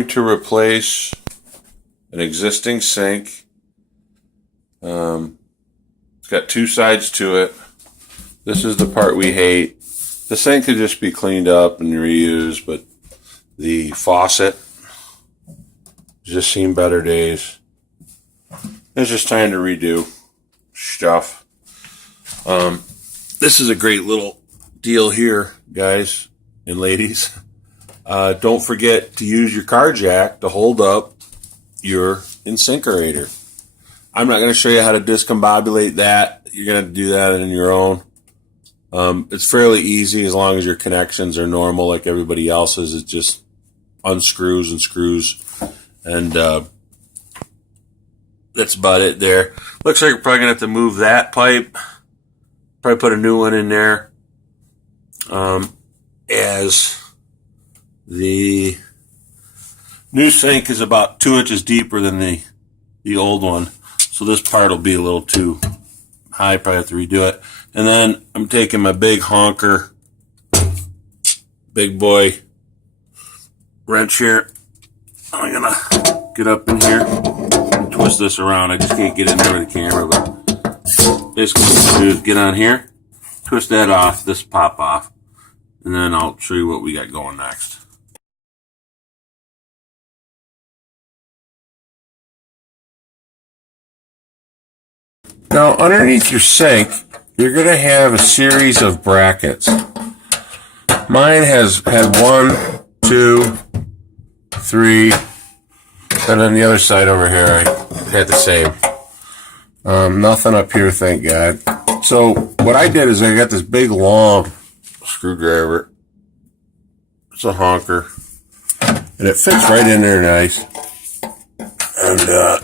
going to replace an existing sink. It's got two sides to it. This is the part we hate. The sink could just be cleaned up and reused, but the faucet just seen better days. It's just time to redo stuff. This is a great little deal here, guys and ladies. Don't forget to use your car jack to hold up your InSinkErator. I'm not going to show you how to discombobulate that. You're going to have to do that on your own. It's fairly easy as long as your connections are normal like everybody else's. It just unscrews and screws. And that's about it there. Looks like we're probably going to have to move that pipe. Probably put a new one in there. As the new sink is about 2 inches deeper than the old one. So this part will be a little too high. Probably have to redo it. And then I'm taking my big honker, big boy wrench here. I'm going to get up in here and twist this around. I just can't get in there with the camera, but basically what I do is get on here, twist that off, this pop off, and then I'll show you what we got going next. Now, underneath your sink, you're going to have a series of brackets. Mine has had 1, 2, 3, and on the other side over here, I had the same. Nothing up here, thank God. So, what I did is I got this big, long screwdriver. It's a honker. And it fits right in there nice. And,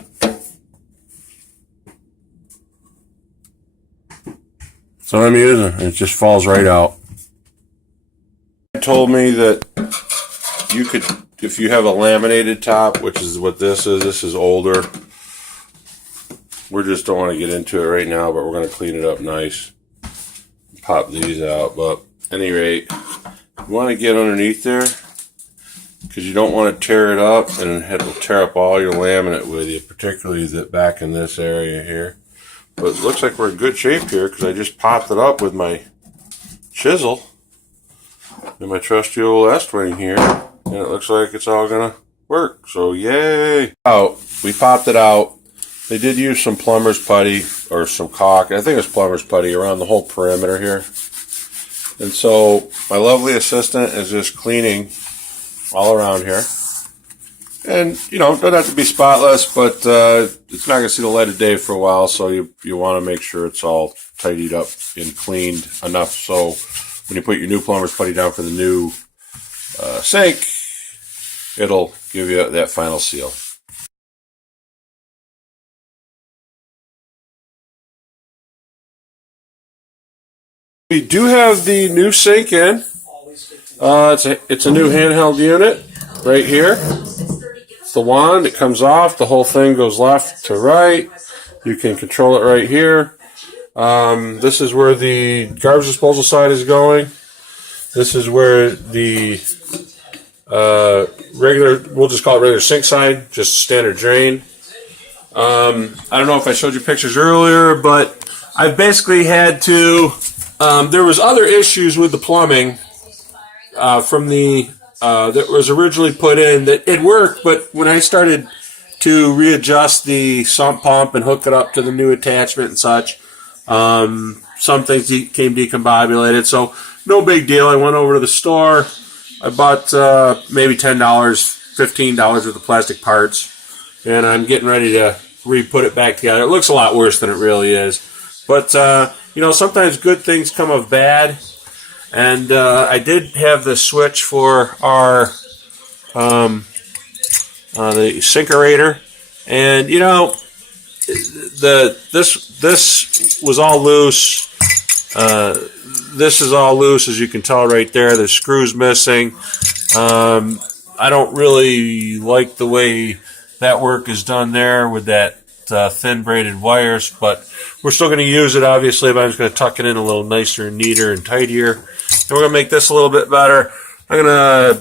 so I'm using. It just falls right out. It told me that you could, if you have a laminated top, which is what this is older. We just don't want to get into it right now, but we're going to clean it up nice. Pop these out. But at any rate, you want to get underneath there because you don't want to tear it up and it will tear up all your laminate with you, particularly back in this area here. But it looks like we're in good shape here because I just popped it up with my chisel and my trusty old Estwing here. And it looks like it's all going to work. So, yay! We popped it out. They did use some plumber's putty or some caulk. I think it was plumber's putty around the whole perimeter here. And so my lovely assistant is just cleaning all around here. And, you know, it doesn't have to be spotless, but it's not going to see the light of day for a while, so you want to make sure it's all tidied up and cleaned enough so when you put your new plumber's putty down for the new sink, it'll give you that final seal. We do have the new sink in. It's a new handheld unit right here. The wand, it comes off, the whole thing goes left to right. You can control it right here. This is where the garbage disposal side is going. This is where the regular, we'll just call it regular sink side, just standard drain. I don't know if I showed you pictures earlier, but I've basically had to, there was other issues with the plumbing from the that was originally put in that it worked, but when I started to readjust the sump pump and hook it up to the new attachment and such, some things came decombobulated. So no big deal. I went over to the store. I bought maybe $10, $15 worth of plastic parts, and I'm getting ready to re-put it back together. It looks a lot worse than it really is. But, you know, sometimes good things come of bad. And I did have the switch for our the InSinkErator, and you know this was all loose. This is all loose, as you can tell right there. The screw's missing. I don't really like the way that work is done there with that thin braided wires, but we're still going to use it, obviously, but I'm just going to tuck it in a little nicer and neater and tidier. And we're going to make this a little bit better. I'm going to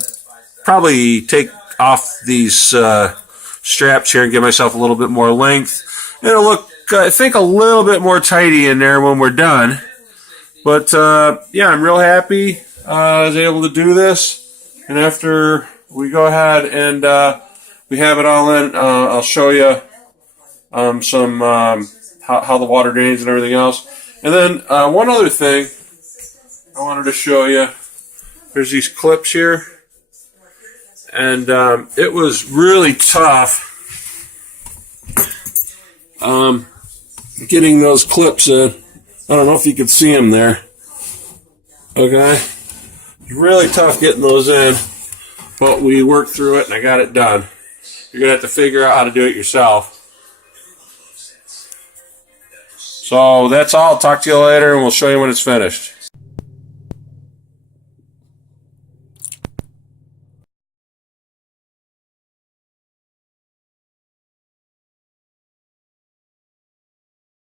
probably take off these straps here and give myself a little bit more length. It'll look, I think, a little bit more tidy in there when we're done. But yeah, I'm real happy I was able to do this. And after we go ahead and we have it all in, I'll show you some how the water drains and everything else. And then one other thing I wanted to show you. There's these clips here. And it was really tough getting those clips in. I don't know if you could see them there. Okay. Really tough getting those in. But we worked through it and I got it done. You're going to have to figure out how to do it yourself. So that's all. I'll talk to you later and we'll show you when it's finished.